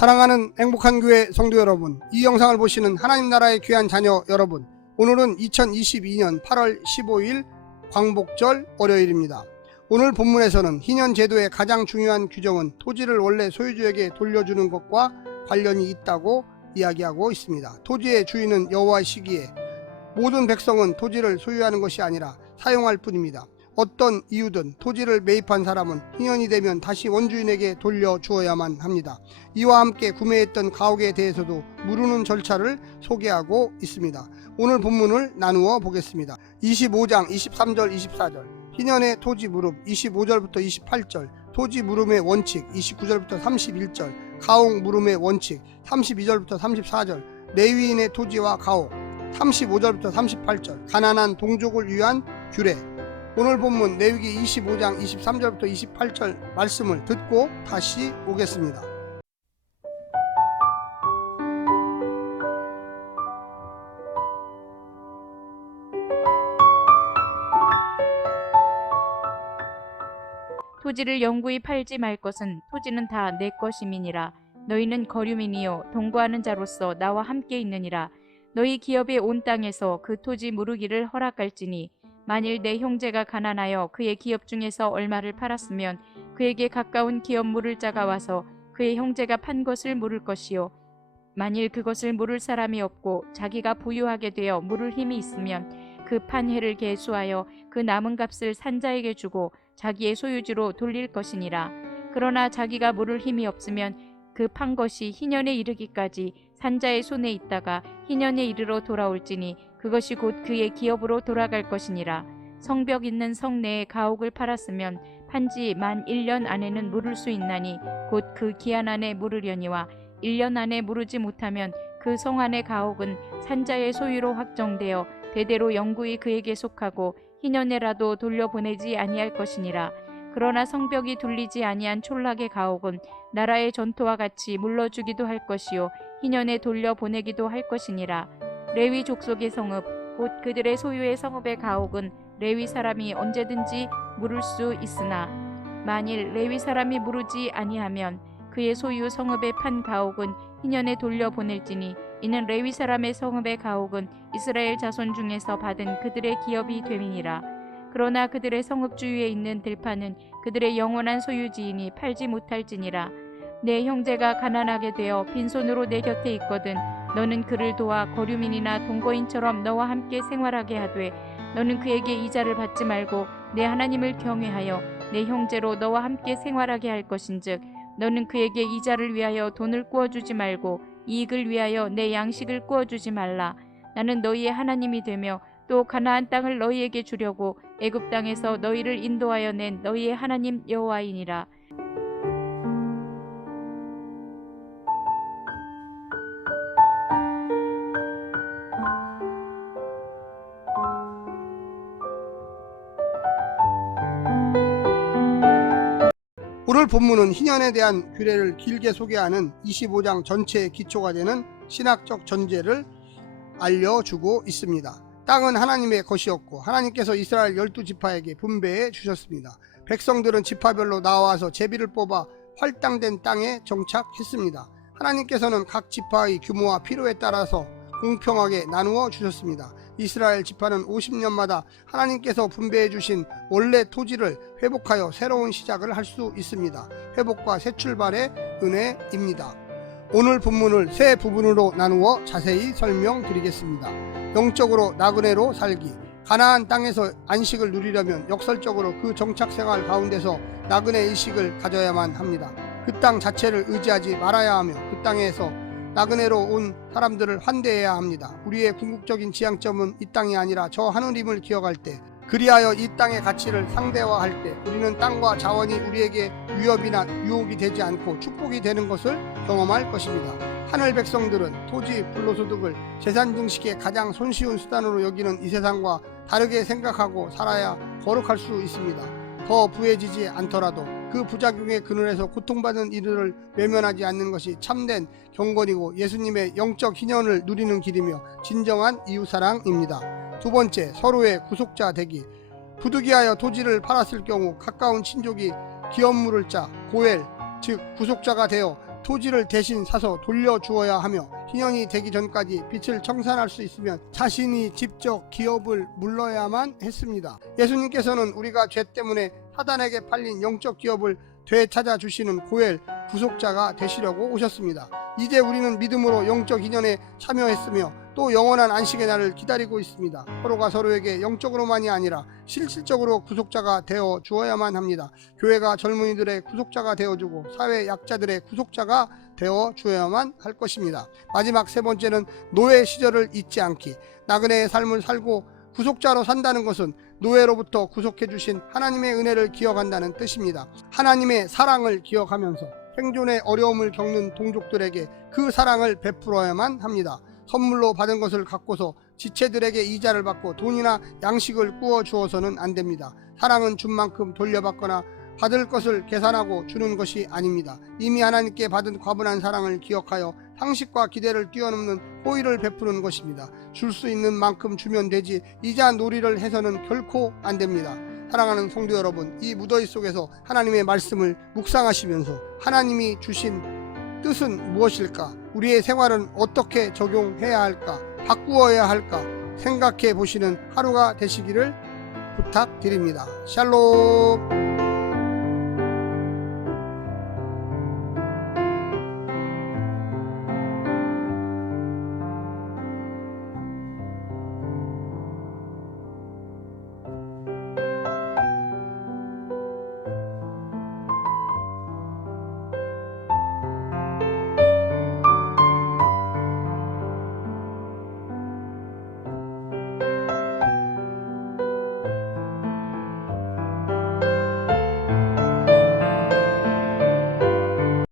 사랑하는 행복한 교회 성도 여러분, 이 영상을 보시는 하나님 나라의 귀한 자녀 여러분, 오늘은 2022년 8월 15일 광복절 월요일입니다. 오늘 본문에서는 희년 제도의 가장 중요한 규정은 토지를 원래 소유주에게 돌려주는 것과 관련이 있다고 이야기하고 있습니다. 토지의 주인은 여호와이시기에 모든 백성은 토지를 소유하는 것이 아니라 사용할 뿐입니다. 어떤 이유든 토지를 매입한 사람은 희년이 되면 다시 원주인에게 돌려주어야만 합니다. 이와 함께 구매했던 가옥에 대해서도 무르는 절차를 소개하고 있습니다. 오늘 본문을 나누어 보겠습니다. 25장 23절 24절 희년의 토지 무름 25절부터 28절 토지 무름의 원칙 29절부터 31절 가옥 무름의 원칙 32절부터 34절 레위인의 토지와 가옥 35절부터 38절 가난한 동족을 위한 규례. 오늘 본문 레위기 25장 23절부터 28절 말씀을 듣고 다시 오겠습니다. 토지를 영구히 팔지 말 것은 토지는 다 내 것임이니라. 너희는 거류민이요 동거하는 자로서 나와 함께 있느니라. 너희 기업의 온 땅에서 그 토지 무르기를 허락할지니 만일 내 형제가 가난하여 그의 기업 중에서 얼마를 팔았으면 그에게 가까운 기업 물을 자가 와서 그의 형제가 판 것을 물을 것이요 만일 그것을 물을 사람이 없고 자기가 부유하게 되어 물을 힘이 있으면 그 판 해를 계수하여 그 남은 값을 산자에게 주고 자기의 소유주로 돌릴 것이니라. 그러나 자기가 물을 힘이 없으면 그 판 것이 희년에 이르기까지 산자의 손에 있다가 희년에 이르러 돌아올지니 그것이 곧 그의 기업으로 돌아갈 것이니라. 성벽 있는 성 내에 가옥을 팔았으면 판지 만 1년 안에는 물을 수 있나니 곧 그 기한 안에 물으려니와 1년 안에 물으지 못하면 그 성 안의 가옥은 산자의 소유로 확정되어 대대로 영구히 그에게 속하고 희년에라도 돌려보내지 아니할 것이니라. 그러나 성벽이 둘리지 아니한 촌락의 가옥은 나라의 전토와 같이 물러주기도 할 것이요 희년에 돌려보내기도 할 것이니라. 레위 족속의 성읍 곧 그들의 소유의 성읍의 가옥은 레위 사람이 언제든지 물을 수 있으나 만일 레위 사람이 물으지 아니하면 그의 소유 성읍의 판 가옥은 희년에 돌려보낼지니 이는 레위 사람의 성읍의 가옥은 이스라엘 자손 중에서 받은 그들의 기업이 됨이니라. 그러나 그들의 성읍 주위에 있는 들판은 그들의 영원한 소유지이니 팔지 못할지니라. 내 형제가 가난하게 되어 빈손으로 내 곁에 있거든 너는 그를 도와 거류민이나 동거인처럼 너와 함께 생활하게 하되 너는 그에게 이자를 받지 말고 내 하나님을 경외하여 내 형제로 너와 함께 생활하게 할 것인즉 너는 그에게 이자를 위하여 돈을 꾸어주지 말고 이익을 위하여 내 양식을 꾸어주지 말라. 나는 너희의 하나님이 되며 또 가나안 땅을 너희에게 주려고 애굽 땅에서 너희를 인도하여 낸 너희의 하나님 여호와이니라. 오늘 본문은 희년에 대한 규례를 길게 소개하는 25장 전체의 기초가 되는 신학적 전제를 알려주고 있습니다. 땅은 하나님의 것이었고 하나님께서 이스라엘 12지파에게 분배해 주셨습니다. 백성들은 지파별로 나와서 제비를 뽑아 할당된 땅에 정착했습니다. 하나님께서는 각 지파의 규모와 필요에 따라서 공평하게 나누어 주셨습니다. 이스라엘 지파는 50년마다 하나님께서 분배해 주신 원래 토지를 회복하여 새로운 시작을 할 수 있습니다. 회복과 새 출발의 은혜입니다. 오늘 본문을 세 부분으로 나누어 자세히 설명드리겠습니다. 영적으로 나그네로 살기. 가나안 땅에서 안식을 누리려면 역설적으로 그 정착생활 가운데서 나그네 의식을 가져야만 합니다. 그 땅 자체를 의지하지 말아야 하며 그 땅에서 나그네로 온 사람들을 환대해야 합니다. 우리의 궁극적인 지향점은 이 땅이 아니라 저 하느님을 기억할 때, 그리하여 이 땅의 가치를 상대화할 때 우리는 땅과 자원이 우리에게 위협이나 유혹이 되지 않고 축복이 되는 것을 경험할 것입니다. 하늘 백성들은 토지 불로소득을 재산 증식의 가장 손쉬운 수단으로 여기는 이 세상과 다르게 생각하고 살아야 거룩할 수 있습니다. 더 부해지지 않더라도 그 부작용의 그늘에서 고통받는 이들을 외면하지 않는 것이 참된 경건이고 예수님의 영적 희년을 누리는 길이며 진정한 이웃사랑입니다. 두 번째, 서로의 구속자 되기. 부득이하여 토지를 팔았을 경우 가까운 친족이 기업 물을 자, 고엘, 즉 구속자가 되어 토지를 대신 사서 돌려주어야 하며 희년이 되기 전까지 빚을 청산할 수 있으면 자신이 직접 기업을 물러야만 했습니다. 예수님께서는 우리가 죄 때문에 사단에게 팔린 영적 기업을 되찾아 주시는 고엘 구속자가 되시려고 오셨습니다. 이제 우리는 믿음으로 영적 희년에 참여했으며 또 영원한 안식의 날을 기다리고 있습니다. 서로가 서로에게 영적으로만이 아니라 실질적으로 구속자가 되어 주어야만 합니다. 교회가 젊은이들의 구속자가 되어주고 사회 약자들의 구속자가 되어 주어야만 할 것입니다. 마지막 세 번째는 노예 시절을 잊지 않기. 나그네의 삶을 살고 구속자로 산다는 것은 노예로부터 구속해 주신 하나님의 은혜를 기억한다는 뜻입니다. 하나님의 사랑을 기억하면서 생존의 어려움을 겪는 동족들에게 그 사랑을 베풀어야만 합니다. 선물로 받은 것을 갖고서 지체들에게 이자를 받고 돈이나 양식을 구워 주어서는 안 됩니다. 사랑은 준 만큼 돌려받거나 받을 것을 계산하고 주는 것이 아닙니다. 이미 하나님께 받은 과분한 사랑을 기억하여 상식과 기대를 뛰어넘는 호의를 베푸는 것입니다. 줄 수 있는 만큼 주면 되지 이자 놀이를 해서는 결코 안 됩니다. 사랑하는 성도 여러분, 이 무더위 속에서 하나님의 말씀을 묵상하시면서 하나님이 주신 뜻은 무엇일까? 우리의 생활은 어떻게 적용해야 할까? 바꾸어야 할까? 생각해 보시는 하루가 되시기를 부탁드립니다. 샬롬.